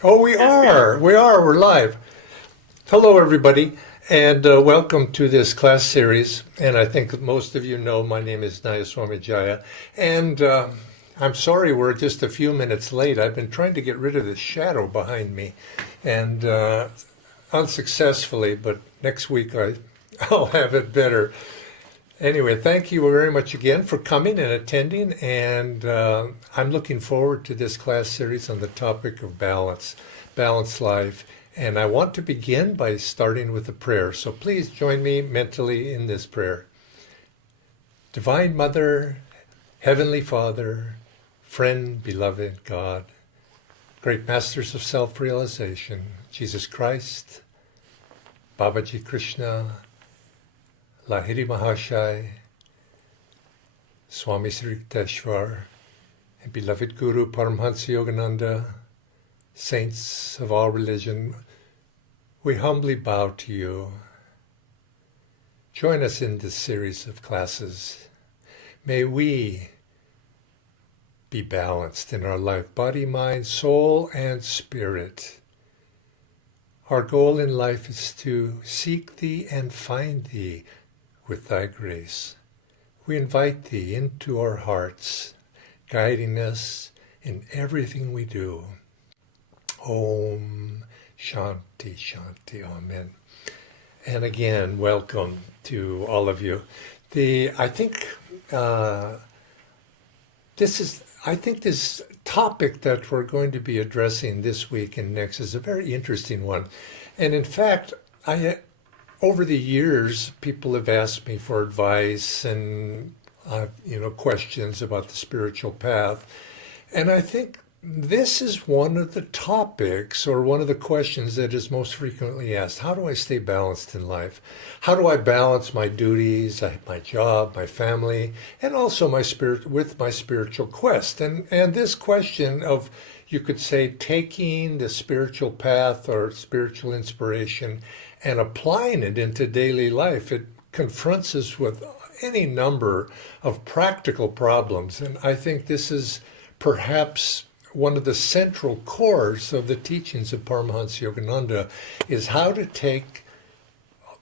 Oh, we are. We are. We're live. Hello, everybody, and welcome to this class series. And I think most of you know my name is Nayaswami Jaya. And I'm sorry we're just a few minutes late. I've been trying to get rid of this shadow behind me, and unsuccessfully, but next week I'll have it better. Anyway, thank you very much again for coming and attending, and I'm looking forward to this class series on the topic of balance, balanced life. And I want to begin by starting with a prayer. So please join me mentally in this prayer. Divine Mother, Heavenly Father, friend, beloved God, great masters of self-realization, Jesus Christ, Babaji Krishna, Lahiri Mahashai, Swami Sri Yukteswar, and beloved Guru Paramhansa Yogananda, saints of all religion, we humbly bow to you. Join us in this series of classes. May we be balanced in our life, body, mind, soul, and spirit. Our goal in life is to seek thee and find thee with thy grace. We invite thee into our hearts, guiding us in everything we do. Om Shanti Shanti. Amen. And again, welcome to all of you. I think this topic that we're going to be addressing this week and next is a very interesting one. And in fact, over the years, people have asked me for advice and questions about the spiritual path. And I think this is one of the topics or one of the questions that is most frequently asked. How do I stay balanced in life? How do I balance my duties, my job, my family, and also my spiritual quest? And this question of, you could say, taking the spiritual path or spiritual inspiration and applying it into daily life, it confronts us with any number of practical problems. And I think this is perhaps one of the central cores of the teachings of Paramahansa Yogananda, is how to take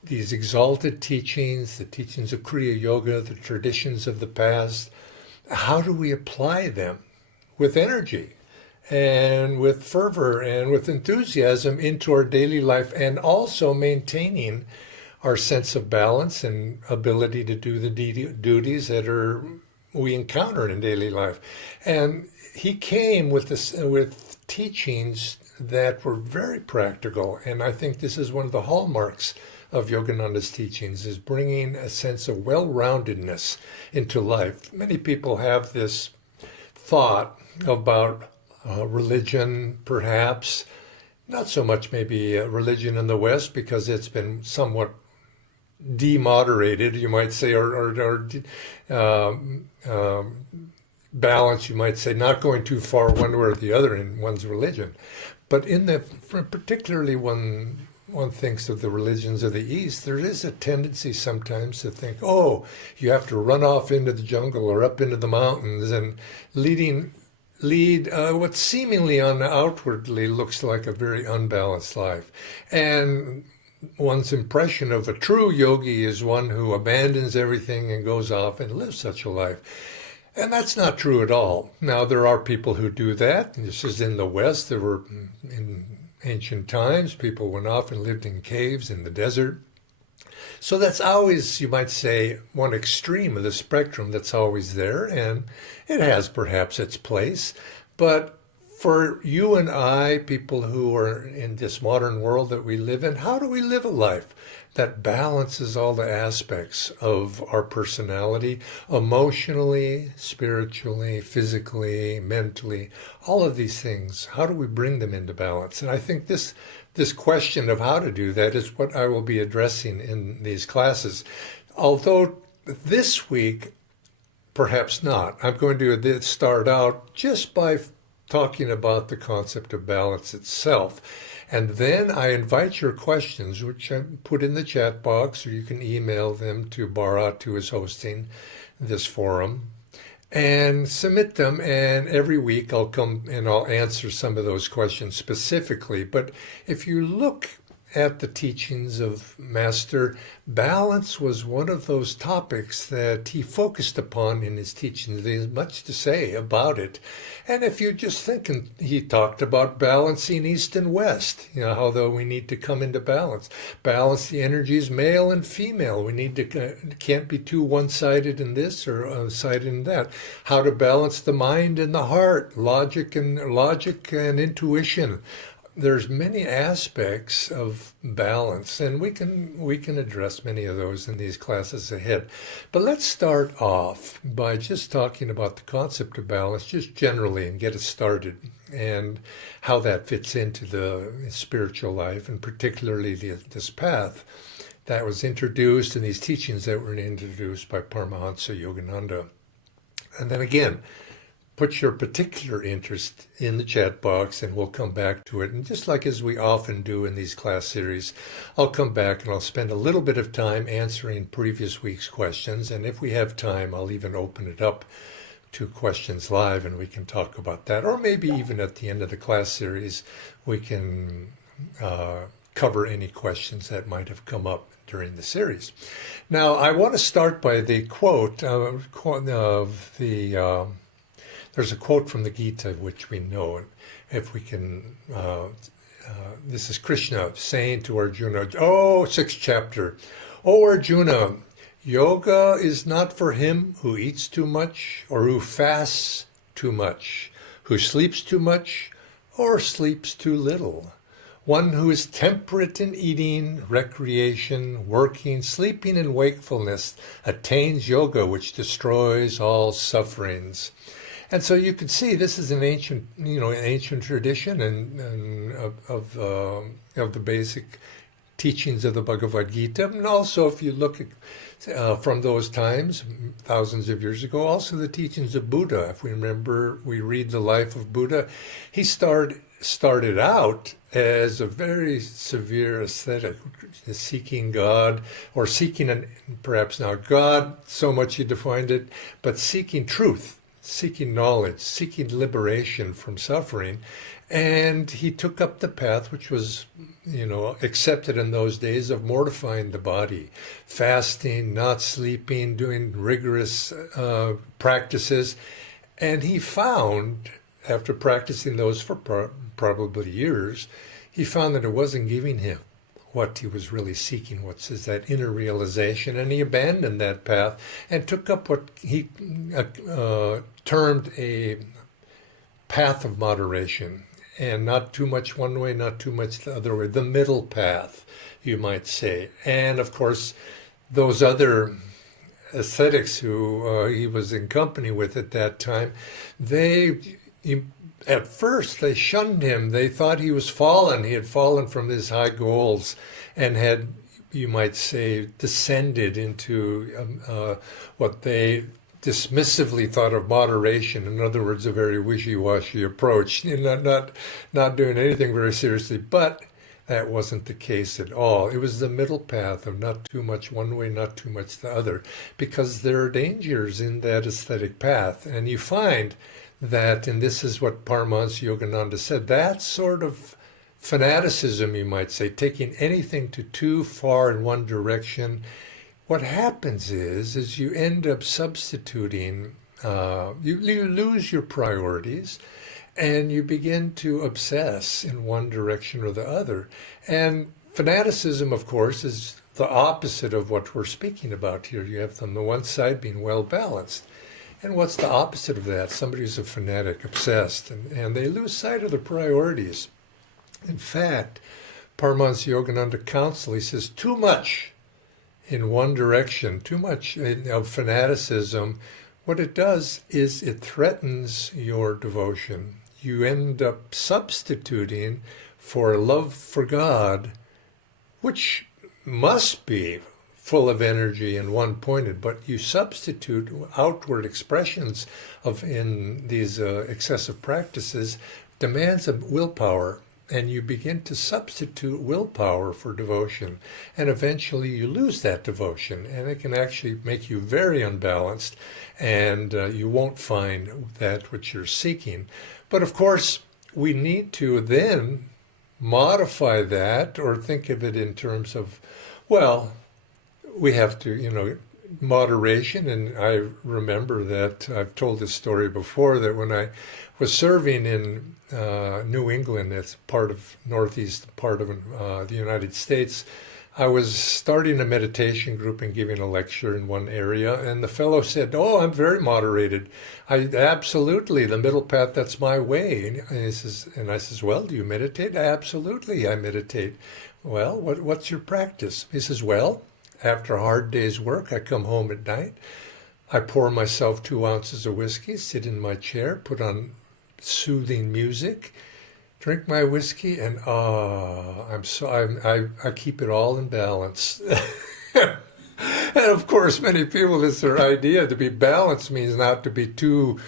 these exalted teachings, the teachings of Kriya Yoga, the traditions of the past, how do we apply them with energy and with fervor and with enthusiasm into our daily life, and also maintaining our sense of balance and ability to do the duties that we encounter in daily life. And he came with teachings that were very practical, and I think this is one of the hallmarks of Yogananda's teachings, is bringing a sense of well-roundedness into life. Many people have this thought about religion, perhaps, not so much maybe religion in the West, because it's been somewhat demoderated, you might say, or balance, you might say, not going too far one way or the other in one's religion. But particularly when one thinks of the religions of the East, there is a tendency sometimes to think, oh, you have to run off into the jungle or up into the mountains and lead what seemingly outwardly looks like a very unbalanced life. And one's impression of a true yogi is one who abandons everything and goes off and lives such a life. And that's not true at all. Now, there are people who do that. This is in the West. There were, in ancient times, people went off and lived in caves in the desert. So that's always, you might say, one extreme of the spectrum that's always there, and it has perhaps its place. But for you and I, people who are in this modern world that we live in, how do we live a life that balances all the aspects of our personality, emotionally, spiritually, physically, mentally, all of these things? How do we bring them into balance? And I think this question of how to do that is what I will be addressing in these classes. Although this week, perhaps not. I'm going to start out just by talking about the concept of balance itself. And then I invite your questions, which I put in the chat box, or you can email them to Bharat, who is hosting this forum. and submit them. And every week I'll come and I'll answer some of those questions specifically. But if you look at the teachings of Master, balance was one of those topics that he focused upon in his teachings. There's much to say about it. And if you just think, he talked about balancing east and west, how though we need to come into balance. Balance the energies, male and female. We need to, can't be too one-sided in this or one-sided in that. How to balance the mind and the heart, logic and intuition. There's many aspects of balance, and we can address many of those in these classes ahead. But let's start off by just talking about the concept of balance, just generally, and get it started, and how that fits into the spiritual life, and particularly this path that was introduced, and these teachings that were introduced by Paramahansa Yogananda. And then again, put your particular interest in the chat box and we'll come back to it. And just like as we often do in these class series, I'll come back and I'll spend a little bit of time answering previous week's questions. And if we have time, I'll even open it up to questions live and we can talk about that. Or maybe even at the end of the class series, we can cover any questions that might have come up during the series. Now, I want to start by the quote of the... There's a quote from the Gita, which we know, if we can, this is Krishna saying to Arjuna, sixth chapter, "O Arjuna, yoga is not for him who eats too much or who fasts too much, who sleeps too much or sleeps too little. One who is temperate in eating, recreation, working, sleeping, and wakefulness attains yoga, which destroys all sufferings." And so you can see this is an ancient tradition and of the basic teachings of the Bhagavad Gita. And also, if you look at, from those times, thousands of years ago, also the teachings of Buddha. If we remember, we read the life of Buddha. He started out as a very severe ascetic, seeking God, or seeking, perhaps not God, so much he defined it, but seeking truth. Seeking knowledge, seeking liberation from suffering. And he took up the path which was, accepted in those days of mortifying the body, fasting, not sleeping, doing rigorous practices. And he found, after practicing those for probably years, he found that it wasn't giving him what he was really seeking, which is that inner realization, and he abandoned that path and took up what he termed a path of moderation, and not too much one way, not too much the other way, the middle path, you might say. And of course, those other ascetics who he was in company with at that time, at first, they shunned him. They thought he was fallen. He had fallen from his high goals and had, you might say, descended into what they dismissively thought of moderation. In other words, a very wishy-washy approach, not doing anything very seriously. But that wasn't the case at all. It was the middle path of not too much one way, not too much the other, because there are dangers in that aesthetic path. And you find that, and this is what Paramahansa Yogananda said, that sort of fanaticism, you might say, taking anything to too far in one direction, what happens is you end up substituting, you lose your priorities, and you begin to obsess in one direction or the other. And fanaticism, of course, is the opposite of what we're speaking about here. You have on the one side being well balanced. And what's the opposite of that? Somebody who's a fanatic, obsessed, and they lose sight of the priorities. In fact, Paramahansa Yogananda counsel, he says, too much in one direction, too much of fanaticism, what it does is it threatens your devotion. You end up substituting for love for God, which must be full of energy and one-pointed, but you substitute outward expressions of in these excessive practices, demands of willpower, and you begin to substitute willpower for devotion. And eventually you lose that devotion, and it can actually make you very unbalanced, and you won't find that which you're seeking. But of course, we need to then modify that, or think of it in terms of, well, we have to, moderation. And I remember that I've told this story before, that when I was serving in New England, it's part of northeast part of the United States, I was starting a meditation group and giving a lecture in one area, and the fellow said, "Oh, I'm very moderated. I absolutely, the middle path, that's my way." And I says, "Well, do you meditate?" "Absolutely, I meditate." "Well, what's your practice?" He says, "Well, after a hard day's work, I come home at night, I pour myself 2 ounces of whiskey, sit in my chair, put on soothing music, drink my whiskey, and I keep it all in balance." And of course, many people, it's their idea. To be balanced means not to be don't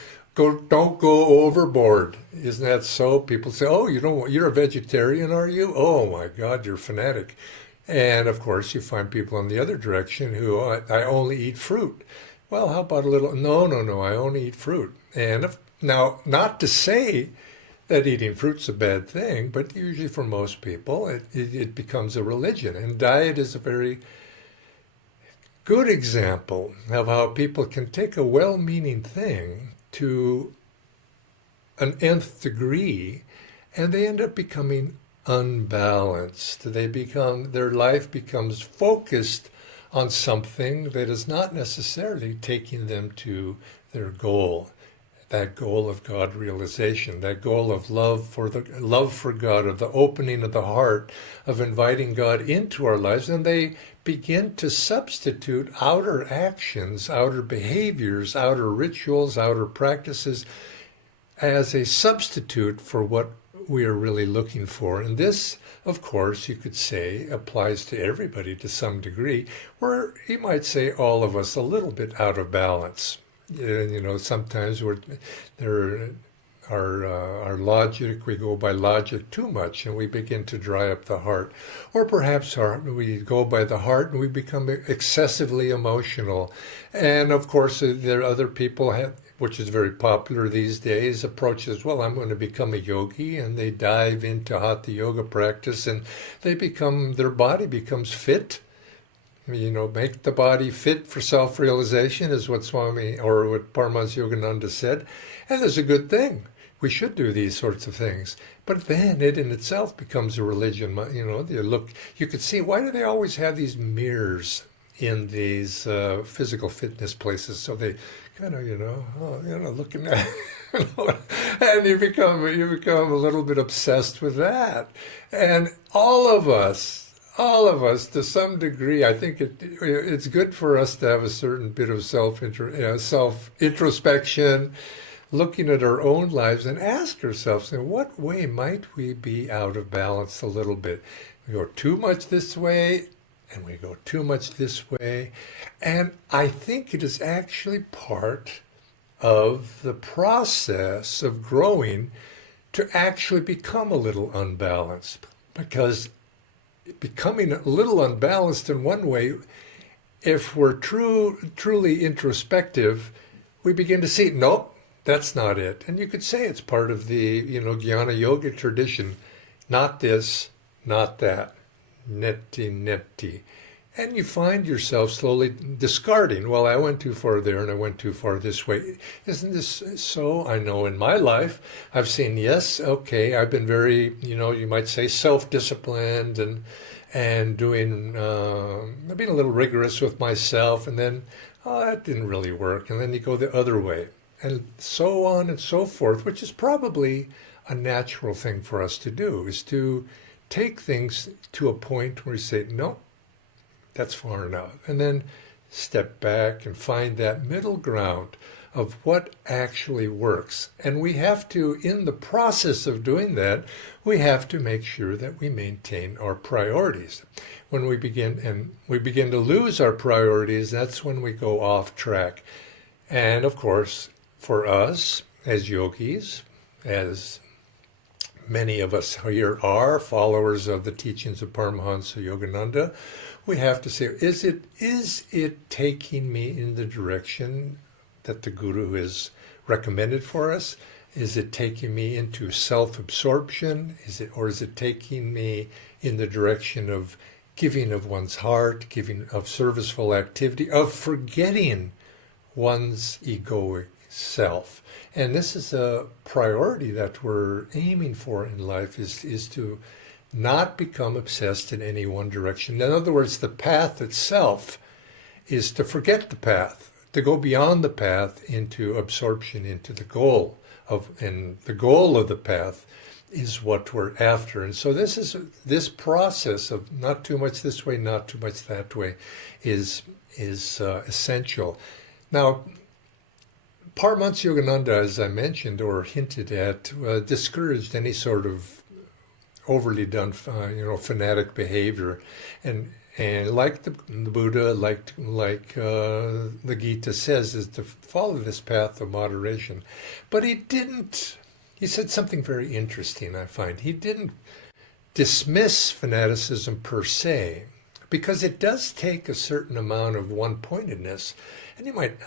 go overboard. Isn't that so? People say, "Oh, you're a vegetarian, are you? Oh my God, you're a fanatic." And of course, you find people in the other direction who, "I only eat fruit." Well, how about a little? No, I only eat fruit. And now, not to say that eating fruit's a bad thing, but usually for most people, it becomes a religion. And diet is a very good example of how people can take a well-meaning thing to an nth degree, and they end up becoming unbalanced. Their life becomes focused on something that is not necessarily taking them to their goal. That goal of God realization, that goal of love for God, of the opening of the heart, of inviting God into our lives. And they begin to substitute outer actions, outer behaviors, outer rituals, outer practices as a substitute for what we are really looking for. And this, of course, you could say applies to everybody to some degree, where you might say all of us a little bit out of balance. Sometimes our logic, we go by logic too much, and we begin to dry up the heart. Or perhaps we go by the heart and we become excessively emotional. And of course, there are other people which is very popular these days, approaches, "Well, I'm going to become a yogi," and they dive into hatha yoga practice, and their body becomes fit. Make the body fit for self-realization is what what Paramahansa Yogananda said. And it's a good thing. We should do these sorts of things. But then it in itself becomes a religion. You could see, why do they always have these mirrors in these physical fitness places? So they kind of, looking at, and you become a little bit obsessed with that. And all of us, to some degree, I think it's good for us to have a certain bit of self-introspection, looking at our own lives and ask ourselves, in what way might we be out of balance a little bit? We go too much this way, and we go too much this way. And I think it is actually part of the process of growing to actually become a little unbalanced, because becoming a little unbalanced in one way, if we're truly introspective, we begin to see, nope, that's not it. And you could say it's part of the, Jnana Yoga tradition. Not this, not that. Neti. And you find yourself slowly discarding, well, I went too far there and I went too far this way. Isn't this so? I know in my life, I've seen, yes, okay, I've been very, you might say self-disciplined and doing, being a little rigorous with myself, and then, that didn't really work. And then you go the other way, and so on and so forth, which is probably a natural thing for us to do, is to take things to a point where you say, no, that's far enough. And then step back and find that middle ground of what actually works. And we have to, in the process of doing that, we have to make sure that we maintain our priorities. When we begin to lose our priorities, that's when we go off track. And of course, for us as yogis, as many of us here are followers of the teachings of Paramahansa Yogananda, we have to say, is it taking me in the direction that the Guru has recommended for us? Is it taking me into self-absorption? Or is it taking me in the direction of giving of one's heart, giving of serviceful activity, of forgetting one's egoic self? And this is a priority that we're aiming for in life, is to not become obsessed in any one direction. In other words, the path itself is to forget the path, to go beyond the path into absorption, into the goal and the goal of the path is what we're after. And so this process of not too much this way, not too much that way, is essential. Now, Paramahansa Yogananda, as I mentioned or hinted at, discouraged any sort of overly done, fanatic behavior, and like the Buddha, like the Gita says, is to follow this path of moderation. But he said something very interesting, I find. He didn't dismiss fanaticism per se, because it does take a certain amount of one-pointedness. And you might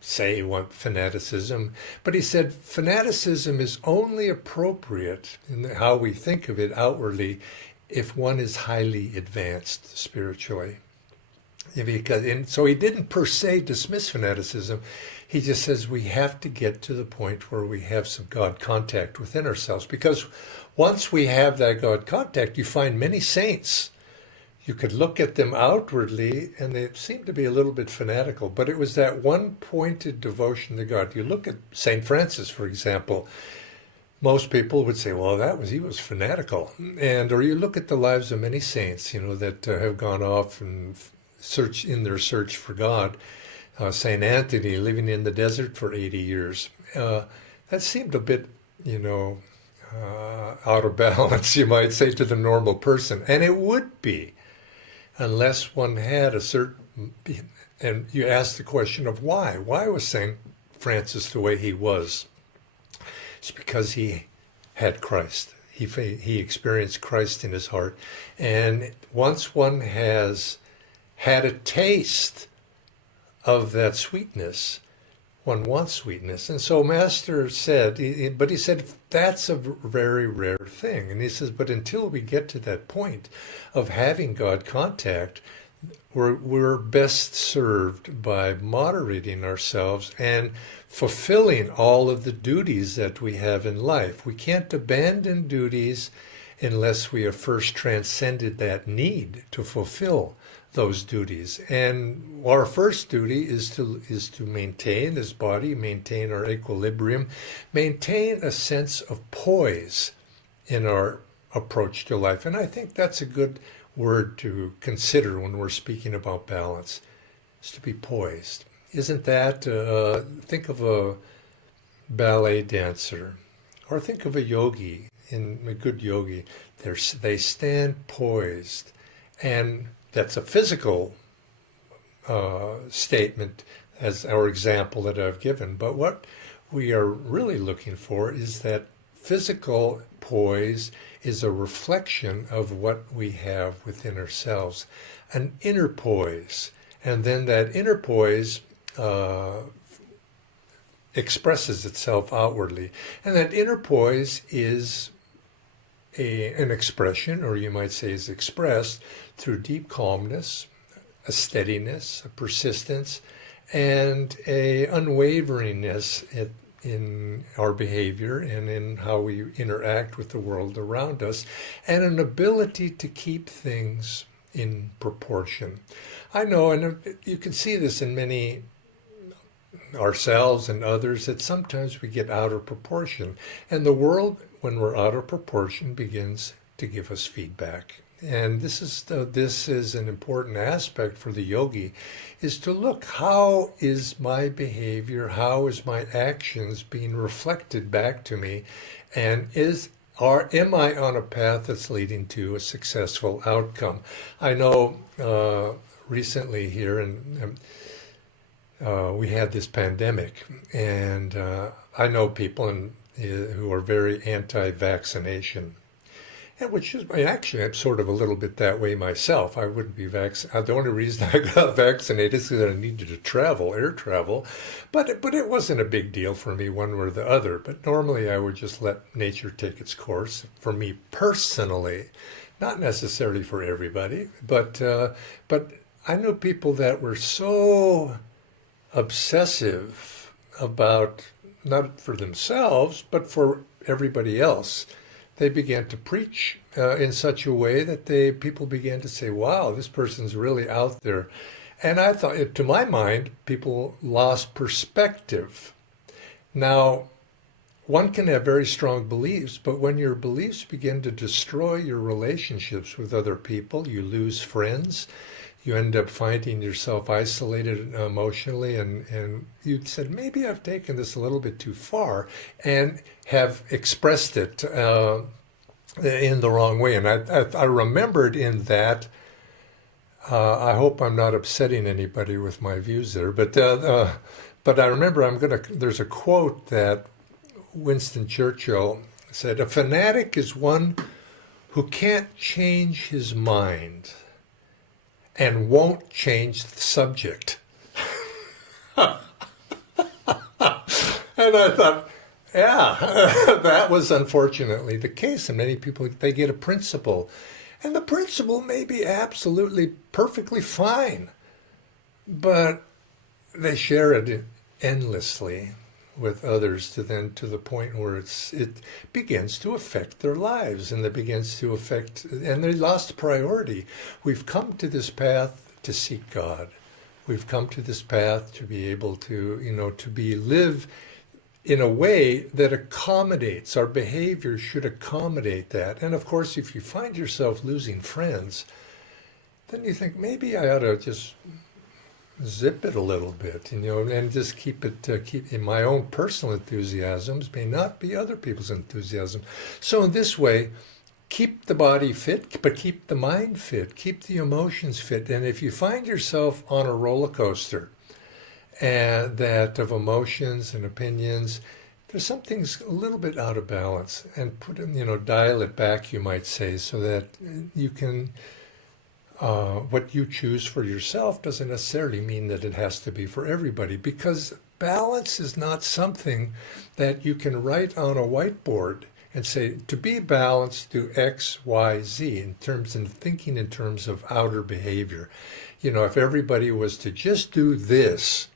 say fanaticism, but he said fanaticism is only appropriate in how we think of it outwardly if one is highly advanced spiritually. So he didn't per se dismiss fanaticism. He just says we have to get to the point where we have some God contact within ourselves. Because once we have that God contact, you find many saints. You could look at them outwardly and they seem to be a little bit fanatical, but it was that one-pointed devotion to God. You look at St. Francis, for example. Most people would say, well, he was fanatical. Or you look at the lives of many saints, that have gone off and in their search for God. St. Anthony living in the desert for 80 years. That seemed a bit, out of balance, you might say, to the normal person. And it would be, unless one had a certain, and you ask the question of why. Why was St. Francis the way he was? It's because he had Christ. He experienced Christ in his heart. And once one has had a taste of that sweetness, one wants sweetness. And so Master said, he said, that's a very rare thing. And he says, but until we get to that point of having God contact, we're best served by moderating ourselves and fulfilling all of the duties that we have in life. We can't abandon duties unless we have first transcended that need to fulfill those duties. And our first duty is to maintain this body, maintain our equilibrium, maintain a sense of poise in our approach to life. And I think that's a good word to consider when we're speaking about balance, is to be poised. Isn't that, think of a ballet dancer, or think of a yogi, a good yogi. They stand poised, and that's a physical statement as our example that I've given. But what we are really looking for is that physical poise is a reflection of what we have within ourselves, an inner poise. And then that inner poise expresses itself outwardly. And that inner poise is an expression, or you might say is expressed through deep calmness, a steadiness, a persistence, and a unwaveringness in our behavior and in how we interact with the world around us, and an ability to keep things in proportion. I know, and you can see this in many ourselves and others, that sometimes we get out of proportion. And the world, when we're out of proportion, begins to give us feedback. And this is an important aspect for the yogi, is to look, how is my behavior, how is my actions being reflected back to me, and am I on a path that's leading to a successful outcome? I know recently here, and we had this pandemic, and I know people who are very anti-vaccination. And which is, actually, I'm sort of a little bit that way myself. I wouldn't be vaccinated. The only reason I got vaccinated is that I needed to travel, air travel. But it wasn't a big deal for me one way or the other. But normally I would just let nature take its course for me personally, not necessarily for everybody. But I knew people that were so obsessive about, not for themselves, but for everybody else. They began to preach in such a way that people began to say, wow, this person's really out there. And I thought, to my mind, people lost perspective. Now, one can have very strong beliefs, but when your beliefs begin to destroy your relationships with other people, you lose friends, you end up finding yourself isolated emotionally, and you said, maybe I've taken this a little bit too far, and have expressed it in the wrong way. And I remembered in that, I hope I'm not upsetting anybody with my views there, but I remember there's a quote that Winston Churchill said, "A fanatic is one who can't change his mind and won't change the subject." And I thought, yeah, that was unfortunately the case. And many people, they get a principle. And the principle may be absolutely perfectly fine, but they share it endlessly with others to the point where it begins to affect their lives, and and they lost priority. We've come to this path to seek God. We've come to this path to be able to, live in a way that accommodates. Our behavior should accommodate that. And of course, if you find yourself losing friends, then you think, maybe I ought to just zip it a little bit, and just keep in my own personal enthusiasms may not be other people's enthusiasm. So in this way, keep the body fit, but keep the mind fit, keep the emotions fit. And if you find yourself on a roller coaster, and that of emotions and opinions, there's something's a little bit out of balance, and dial it back, you might say, so that you can, what you choose for yourself doesn't necessarily mean that it has to be for everybody, because balance is not something that you can write on a whiteboard and say, to be balanced, do X, Y, Z, thinking in terms of outer behavior. If everybody was to just do this,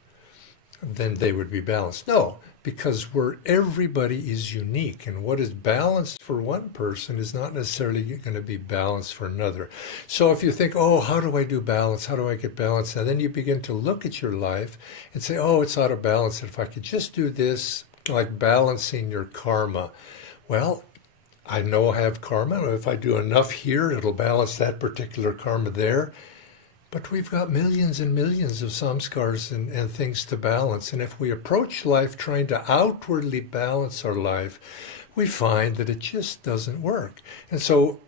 then they would be balanced. No, because everybody is unique, and what is balanced for one person is not necessarily going to be balanced for another. So if you think, oh, how do I do balance? How do I get balance? And then you begin to look at your life and say, oh, it's out of balance. If I could just do this, like balancing your karma. Well, I know I have karma. If I do enough here, it'll balance that particular karma there. But we've got millions and millions of samskars and things to balance. And if we approach life trying to outwardly balance our life, we find that it just doesn't work. And so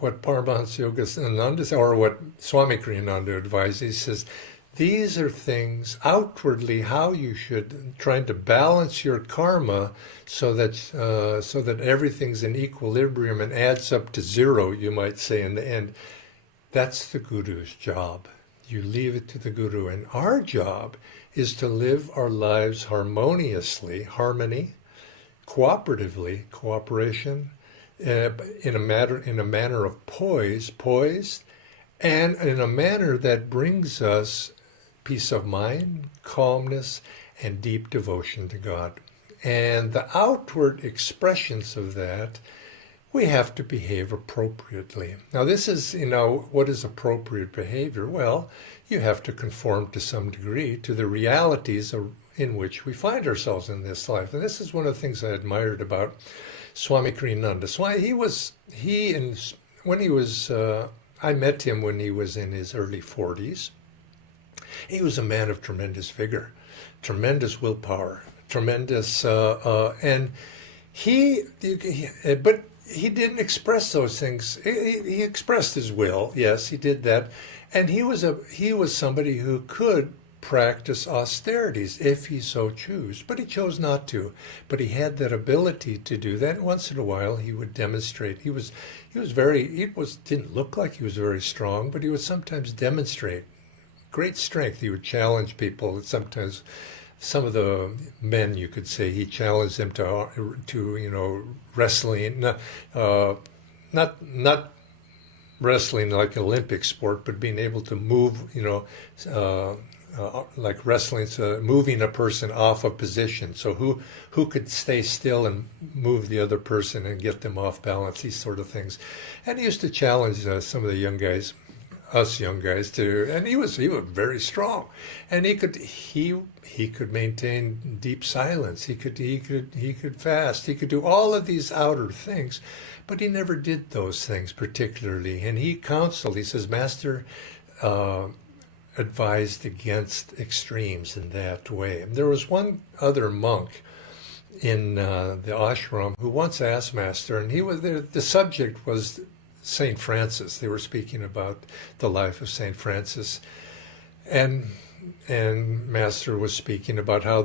what Paramahansa Yogananda, or what Swami Kriyananda advises, he says, these are things outwardly how you should try to balance your karma so that everything's in equilibrium and adds up to zero, you might say, in the end. That's the Guru's job. You leave it to the Guru. And our job is to live our lives harmoniously, harmony, cooperatively, cooperation, in a manner of poised, and in a manner that brings us peace of mind, calmness, and deep devotion to God. And the outward expressions of that, we have to behave appropriately. Now this is, what is appropriate behavior? Well, you have to conform to some degree to the realities in which we find ourselves in this life. And this is one of the things I admired about Swami Kriyananda. I met him when he was in his early 40s. He was a man of tremendous vigor, tremendous willpower, tremendous, but he didn't express those things. He expressed his will. Yes, he did that. And he was somebody who could practice austerities if he so chose, but he chose not to. But he had that ability to do that. Once in a while, he would demonstrate. He didn't look like he was very strong, but he would sometimes demonstrate great strength. He would challenge people. Sometimes, some of the men, you could say, he challenged them to wrestling, not wrestling like an Olympic sport, but being able to move, like wrestling, so moving a person off a position. So who could stay still and move the other person and get them off balance, these sort of things. And he used to challenge some of the young guys, us young guys, too. And he was very strong, and he could maintain deep silence. He could fast. He could do all of these outer things, but he never did those things particularly. And he counseled. He says, Master advised against extremes in that way. And there was one other monk in the ashram who once asked Master, and the subject was Saint Francis. They were speaking about the life of Saint Francis, and Master was speaking about how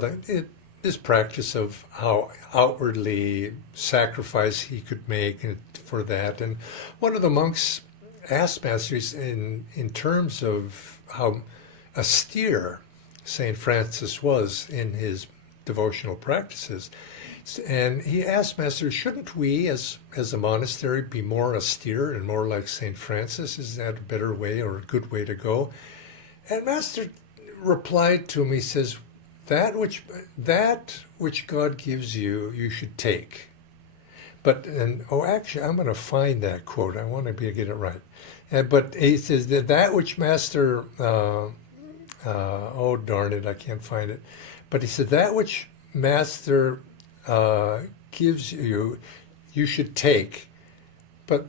this practice of how outwardly sacrifice he could make for that. And one of the monks asked Master, in terms of how austere Saint Francis was in his devotional practices. And he asked Master, shouldn't we as a monastery be more austere and more like St. Francis? Is that a better way or a good way to go? And Master replied to him, he says, that which God gives you, you should take. Actually, I'm going to find that quote. I want to get it right. But he says that which Master, oh darn it, I can't find it. But he said that which Master gives you, you should take, but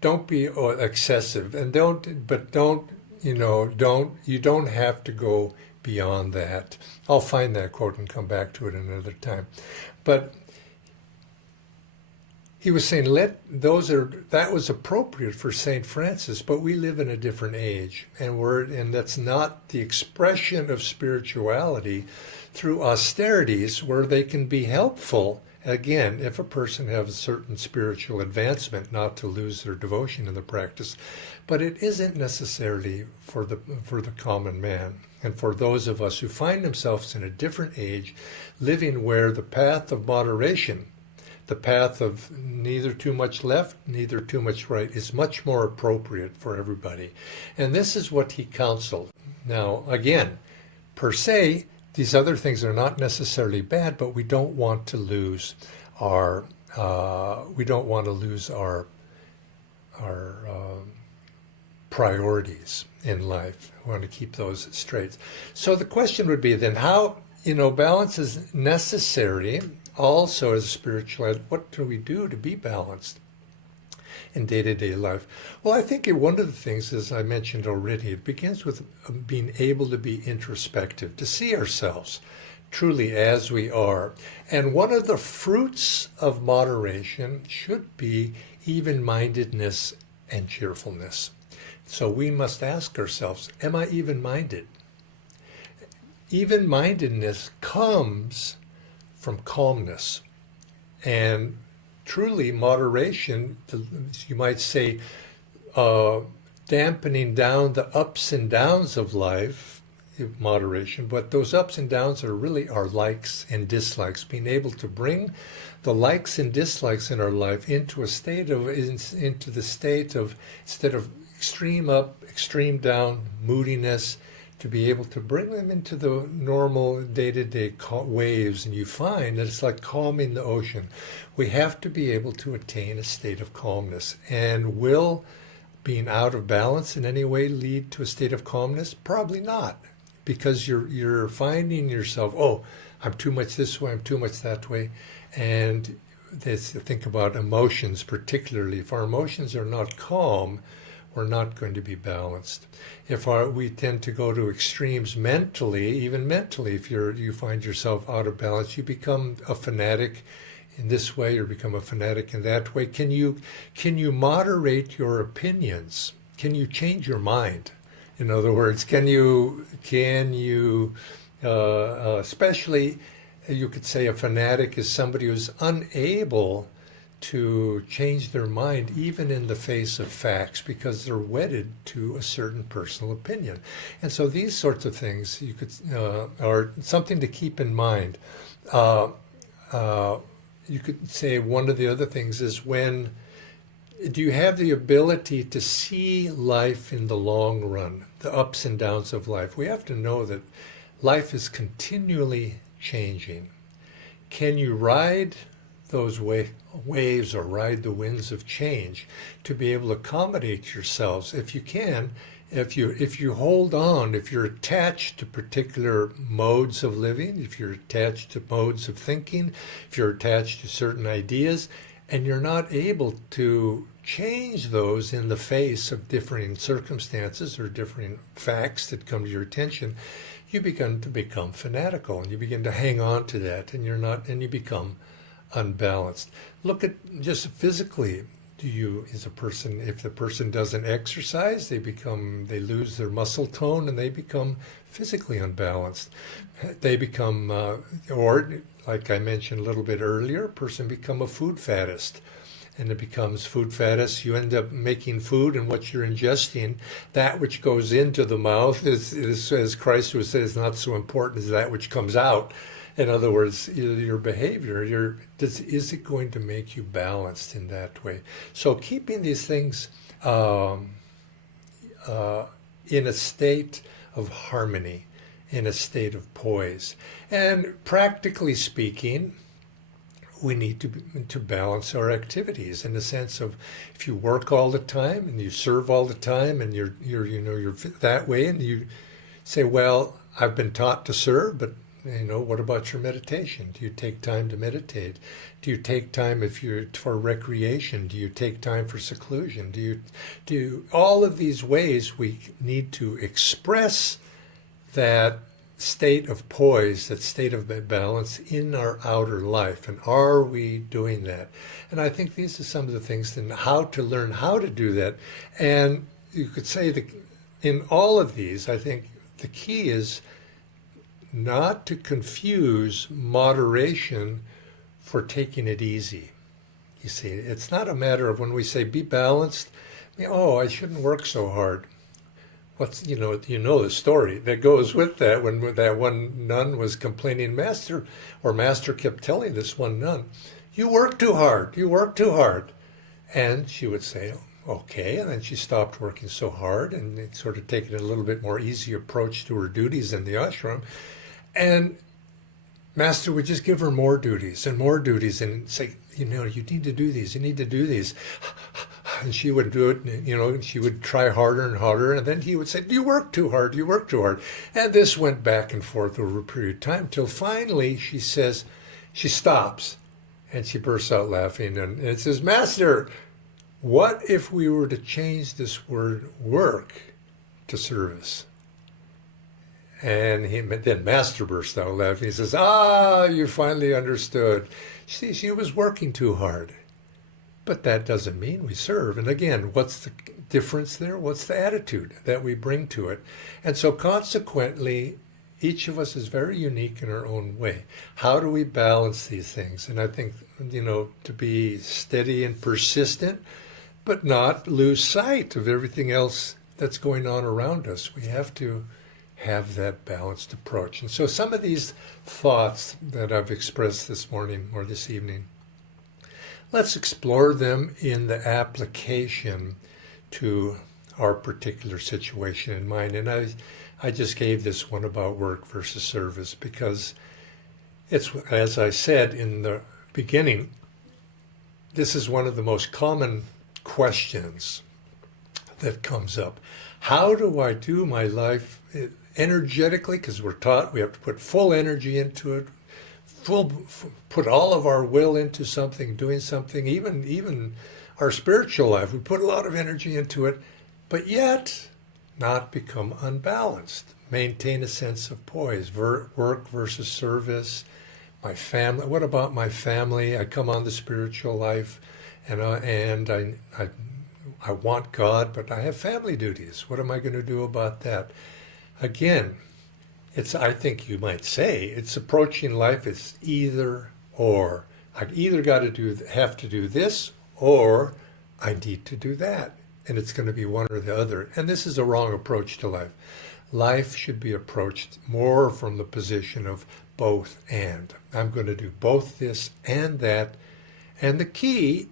don't be excessive, and you don't have to go beyond that. I'll find that quote and come back to it another time. But he was saying that was appropriate for Saint Francis, but we live in a different age, and that's not the expression of spirituality through austerities, where they can be helpful, again, if a person has a certain spiritual advancement, not to lose their devotion in the practice. But it isn't necessarily for the common man. And for those of us who find themselves in a different age, living where the path of moderation, the path of neither too much left, neither too much right, is much more appropriate for everybody. And this is what he counseled. Now, again, per se, these other things are not necessarily bad, but we don't want to lose our priorities in life. We want to keep those straight. So the question would be then, how, balance is necessary also as a spiritual life. What do we do to be balanced in day-to-day life? Well, I think one of the things, as I mentioned already, it begins with being able to be introspective, to see ourselves truly as we are. And one of the fruits of moderation should be even-mindedness and cheerfulness. So we must ask ourselves, am I even-minded? Even-mindedness comes from calmness. And truly, moderation, you might say, dampening down the ups and downs of life, moderation, but those ups and downs are really our likes and dislikes, being able to bring the likes and dislikes in our life into the state of, instead of extreme up, extreme down, moodiness, to be able to bring them into the normal day-to-day waves. And you find that it's like calming the ocean. We have to be able to attain a state of calmness. And will being out of balance in any way lead to a state of calmness? Probably not, because you're finding yourself, oh, I'm too much this way, I'm too much that way. And think about emotions particularly. If our emotions are not calm, we're not going to be balanced. If we tend to go to extremes mentally, even mentally, if you find yourself out of balance, you become a fanatic in this way or become a fanatic in that way. Can you moderate your opinions? Can you change your mind? In other words, especially you could say a fanatic is somebody who's unable to change their mind even in the face of facts because they're wedded to a certain personal opinion. And so these sorts of things you could are something to keep in mind. Uh, you could say one of the other things is do you have the ability to see life in the long run, the ups and downs of life? We have to know that life is continually changing. Can you ride those waves or ride the winds of change to be able to accommodate yourselves? If you can, if you hold on, if you're attached to particular modes of living, if you're attached to modes of thinking, if you're attached to certain ideas, and you're not able to change those in the face of differing circumstances or differing facts that come to your attention, you begin to become fanatical and you begin to hang on to that, and you become unbalanced. Look at just physically. If the person doesn't exercise, they lose their muscle tone and they become physically unbalanced. They become, or like I mentioned a little bit earlier, a person become a food faddist. And it becomes food faddist. You end up making food, and what you're ingesting, that which goes into the mouth is as Christ would say, is not so important as that which comes out. In other words, your behavior, is it going to make you balanced in that way? So keeping these things in a state of harmony, in a state of poise. And practically speaking, we need to balance our activities in the sense of, if you work all the time and you serve all the time and you're that way, and you say, well, I've been taught to serve, but what about your meditation? Do you take time to meditate? Do you take time for recreation? Do you take time for seclusion? Do all of these ways we need to express that state of poise, that state of balance in our outer life. And are we doing that? And I think these are some of the things, and how to learn how to do that. And you could say that in all of these, I think the key is not to confuse moderation for taking it easy. You see, it's not a matter of when we say be balanced, I shouldn't work so hard. The story that goes with that, when that one nun was complaining, Master kept telling this one nun, you work too hard. And she would say, okay, and then she stopped working so hard and sort of taking a little bit more easy approach to her duties in the ashram. And Master would just give her more duties and say, you need to do these, And she would do it, and she would try harder and harder. And then he would say, you work too hard. And this went back and forth over a period of time till finally she stops and she bursts out laughing and it says, Master, what if we were to change this word work to service? And then Master burst out laughing. He says, you finally understood. See, she was working too hard. But that doesn't mean we serve. And again, what's the difference there? What's the attitude that we bring to it? And so consequently, each of us is very unique in our own way. How do we balance these things? And I think, to be steady and persistent, but not lose sight of everything else that's going on around us. We have to have that balanced approach. And so some of these thoughts that I've expressed this morning or this evening, let's explore them in the application to our particular situation in mind. And I just gave this one about work versus service because it's, as I said in the beginning, this is one of the most common questions that comes up. How do I do my life energetically? Because we're taught we have to put full energy into it, put all of our will into something, doing something, even our spiritual life. We put a lot of energy into it, but yet not become unbalanced. Maintain a sense of poise, work versus service. My family, what about my family? I come on the spiritual life, and I want God, but I have family duties. What am I going to do about that? Again, I think you might say, it's approaching life as either or. I've either have to do this, or I need to do that. And it's going to be one or the other. And this is a wrong approach to life. Life should be approached more from the position of both and. I'm going to do both this and that. And the key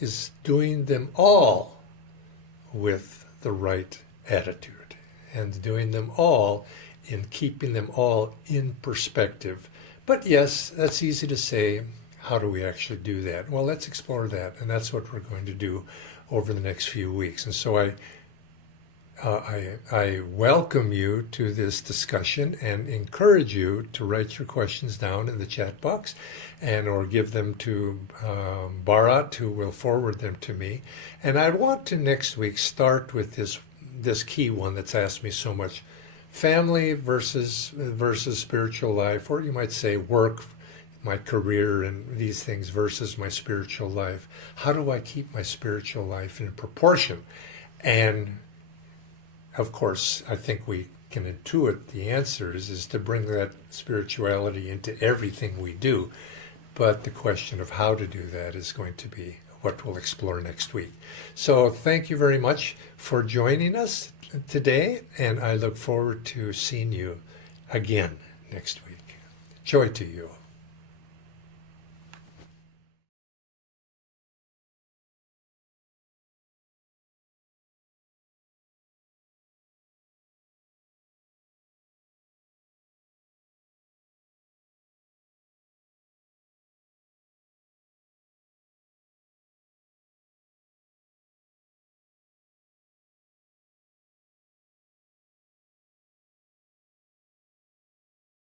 is doing them all with the right attitude. And doing them all in keeping them all in perspective. But yes, that's easy to say. How do we actually do that? Well, let's explore that, and that's what we're going to do over the next few weeks. And so I welcome you to this discussion and encourage you to write your questions down in the chat box, or give them to Bharat, who will forward them to me. And I want to next week start with this key one that's asked me so much: family versus spiritual life, or you might say work, my career and these things versus my spiritual life. How do I keep my spiritual life in proportion? And of course, I think we can intuit the answer is to bring that spirituality into everything we do. But the question of how to do that is going to be what we'll explore next week. So thank you very much for joining us today, and I look forward to seeing you again next week. Joy to you.